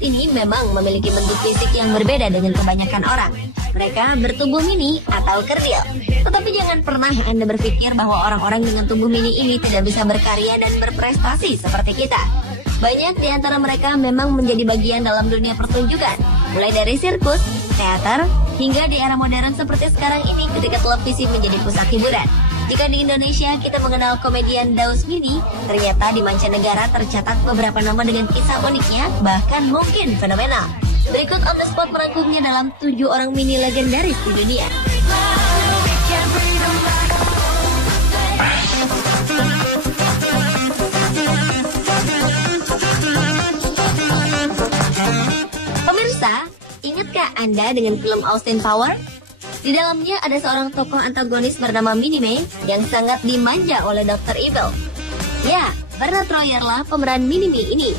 tersebut ini memang memiliki bentuk fisik yang berbeda dengan kebanyakan orang. Mereka bertubuh mini atau kerdil. Tetapi jangan pernah Anda berpikir bahwa orang-orang dengan tubuh mini ini tidak bisa berkarya dan berprestasi seperti kita. Banyak di antara mereka memang menjadi bagian dalam dunia pertunjukan, mulai dari sirkus, teater, hingga di era modern seperti sekarang ini ketika televisi menjadi pusat hiburan. Jika di Indonesia kita mengenal komedian Daus Mini, ternyata di mancanegara tercatat beberapa nama dengan kisah uniknya, bahkan mungkin fenomenal. Berikut On The Spot merangkumnya dalam 7 orang mini legendaris di dunia. Pemirsa, ingatkah Anda dengan film Austin Powers? Di dalamnya ada seorang tokoh antagonis bernama Minnie yang sangat dimanja oleh Dr. Evil. Ya, Bernard Royer lah pemeran Minnie ini.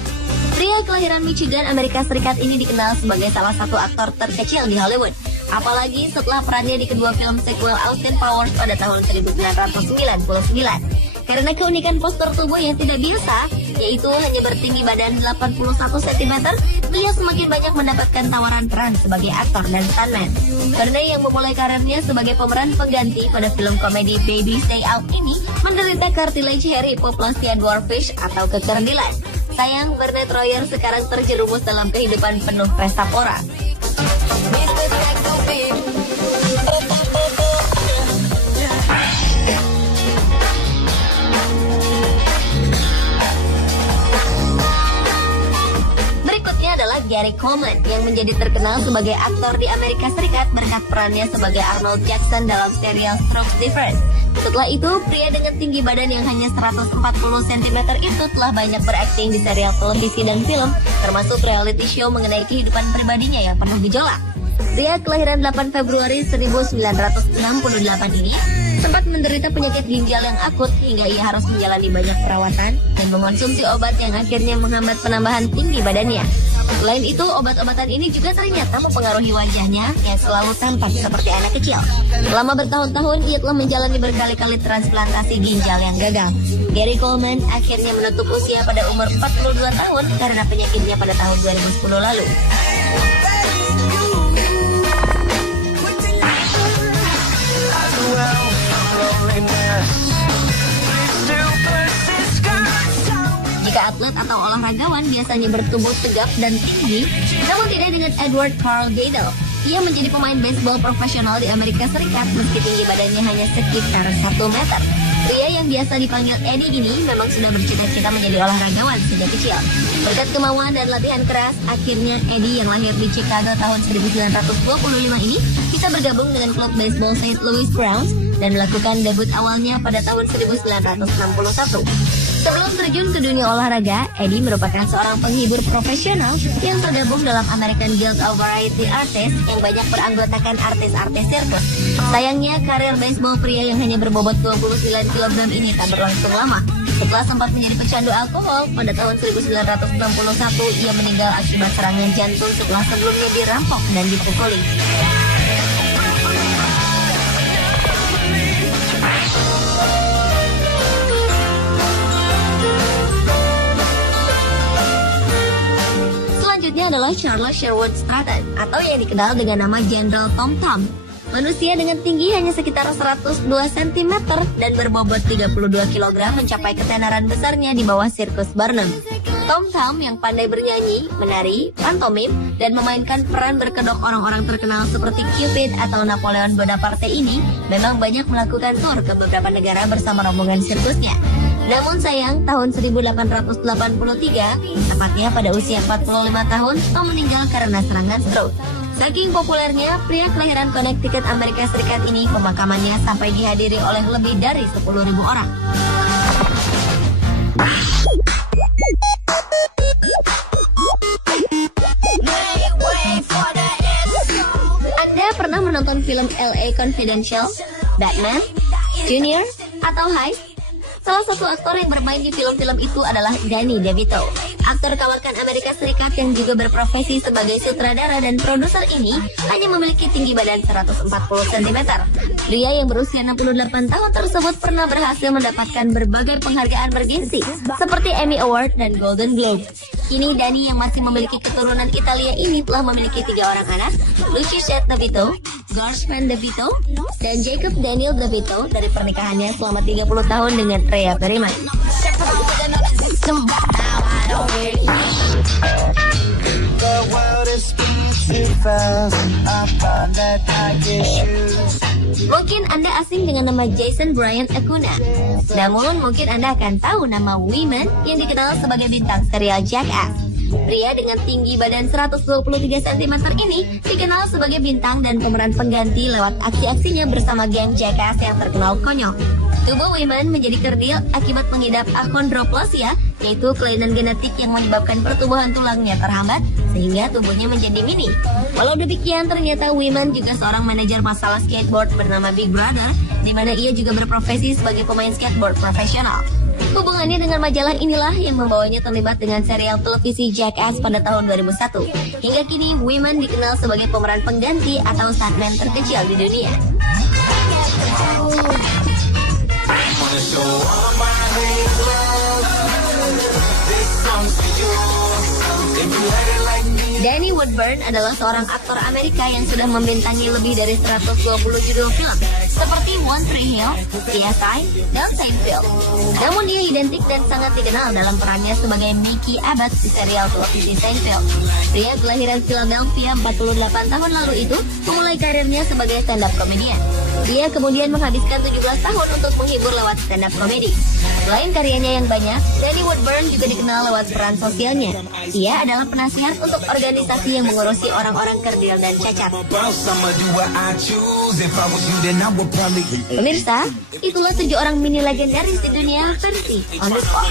Pria kelahiran Michigan, Amerika Serikat ini dikenal sebagai salah satu aktor terkecil di Hollywood. Apalagi setelah perannya di kedua film sequel Austin Powers pada tahun 1999. Karena keunikan postur tubuh yang tidak biasa, yaitu hanya bertinggi badan 81 cm, ia semakin banyak mendapatkan tawaran peran sebagai aktor dan stuntman. Karena yang memulai karirnya sebagai pemeran pengganti pada film komedi Baby Stay Out ini menderita cartilage hypoplasia dwarfish atau kekerdilan. Sayang, Bernard Royer sekarang terjerumus dalam kehidupan penuh pesta pora. Adalah Gary Coleman yang menjadi terkenal sebagai aktor di Amerika Serikat berkat perannya sebagai Arnold Jackson dalam serial Strokes Difference. Setelah itu, pria dengan tinggi badan yang hanya 140 cm itu telah banyak berakting di serial televisi dan film, termasuk reality show mengenai kehidupan pribadinya yang penuh gejolak. Pria kelahiran 8 Februari 1968 ini sempat menderita penyakit ginjal yang akut hingga ia harus menjalani banyak perawatan dan mengonsumsi obat yang akhirnya menghambat penambahan tinggi badannya. Selain itu, obat-obatan ini juga ternyata mempengaruhi wajahnya yang selalu tampak seperti anak kecil. Selama bertahun-tahun, ia telah menjalani berkali-kali transplantasi ginjal yang gagal. Gary Coleman akhirnya menutup usia pada umur 42 tahun karena penyakitnya pada tahun 2010 lalu. Jika atlet atau olahragawan biasanya bertubuh tegap dan tinggi, namun tidak dengan Edward Carl Gadel. Ia menjadi pemain baseball profesional di Amerika Serikat meski tinggi badannya hanya sekitar 1 meter. Pria yang biasa dipanggil Eddie ini memang sudah bercita-cita menjadi olahragawan sejak kecil. Berkat kemauan dan latihan keras, akhirnya Eddie yang lahir di Chicago tahun 1925 ini bisa bergabung dengan klub baseball St. Louis Browns dan melakukan debut awalnya pada tahun 1961. Sebelum terjun ke dunia olahraga, Eddie merupakan seorang penghibur profesional yang tergabung dalam American Guild of Variety Artists yang banyak beranggotakan artis-artis sirkus. Sayangnya, karir baseball pria yang hanya berbobot 29 kg ini tak berlangsung lama. Setelah sempat menjadi pecandu alkohol, pada tahun 1961 ia meninggal akibat serangan jantung setelah sebelumnya dirampok dan dipukuli. Selanjutnya adalah Charles Sherwood Stratton atau yang dikenal dengan nama Jenderal Tom Thumb. Manusia dengan tinggi hanya sekitar 102 cm dan berbobot 32 kg mencapai ketenaran besarnya di bawah sirkus Barnum. Tom Thumb yang pandai bernyanyi, menari, pantomim, dan memainkan peran berkedok orang-orang terkenal seperti Cupid atau Napoleon Bonaparte ini memang banyak melakukan tur ke beberapa negara bersama rombongan sirkusnya. Namun sayang, tahun 1883, tepatnya pada usia 45 tahun, Tom meninggal karena serangan stroke. Saking populernya, pria kelahiran Connecticut, Amerika Serikat ini pemakamannya sampai dihadiri oleh lebih dari 10.000 orang. Anda pernah menonton film LA Confidential, Batman, Junior, atau Heist? Salah satu aktor yang bermain di film-film itu adalah Danny DeVito. Aktor kawakan Amerika Serikat yang juga berprofesi sebagai sutradara dan produser ini hanya memiliki tinggi badan 140 cm. Pria yang berusia 68 tahun tersebut pernah berhasil mendapatkan berbagai penghargaan bergengsi seperti Emmy Award dan Golden Globe. Kini Danny yang masih memiliki keturunan Italia ini telah memiliki 3 orang anak, Lucius DeVito, Garsman DeVito, dan Jacob Daniel DeVito dari pernikahannya selama 30 tahun dengan Rhea Perriman. Mungkin Anda asing dengan nama Jason Brian Acuna. Namun mungkin Anda akan tahu nama Wyman yang dikenal sebagai bintang serial Jackass. Pria dengan tinggi badan 123 cm ini dikenal sebagai bintang dan pemeran pengganti lewat aksi-aksinya bersama geng Jackass yang terkenal konyol. Tubuh Wyman menjadi kerdil akibat mengidap achondroplasia, yaitu kelainan genetik yang menyebabkan pertumbuhan tulangnya terhambat sehingga tubuhnya menjadi mini. Walau demikian, ternyata Wyman juga seorang manajer masalah skateboard bernama Big Brother, di mana ia juga berprofesi sebagai pemain skateboard profesional. Hubungannya dengan majalah inilah yang membawanya terlibat dengan serial televisi Jackass pada tahun 2001. Hingga kini, Wyman dikenal sebagai pemeran pengganti atau stuntman terkecil di dunia. Danny Woodburn adalah seorang aktor Amerika yang sudah membintangi lebih dari 120 judul film seperti One Tree Hill, CSI, dan Seinfeld. Namun dia identik dan sangat dikenal dalam perannya sebagai Mickey Abbott di serial televisi Seinfeld. Pria kelahiran Philadelphia 48 tahun lalu itu memulai karirnya sebagai stand-up komedian. Dia kemudian menghabiskan 17 tahun untuk menghibur lewat stand-up komedi. Selain karyanya yang banyak, Danny Woodburn juga dikenal lewat peran sosialnya. Ia adalah penasihat untuk organisasi yang mengurusi orang-orang kerdil dan cacat. Pemirsa, itulah 7 orang mini legendaris di dunia versi On The Spot.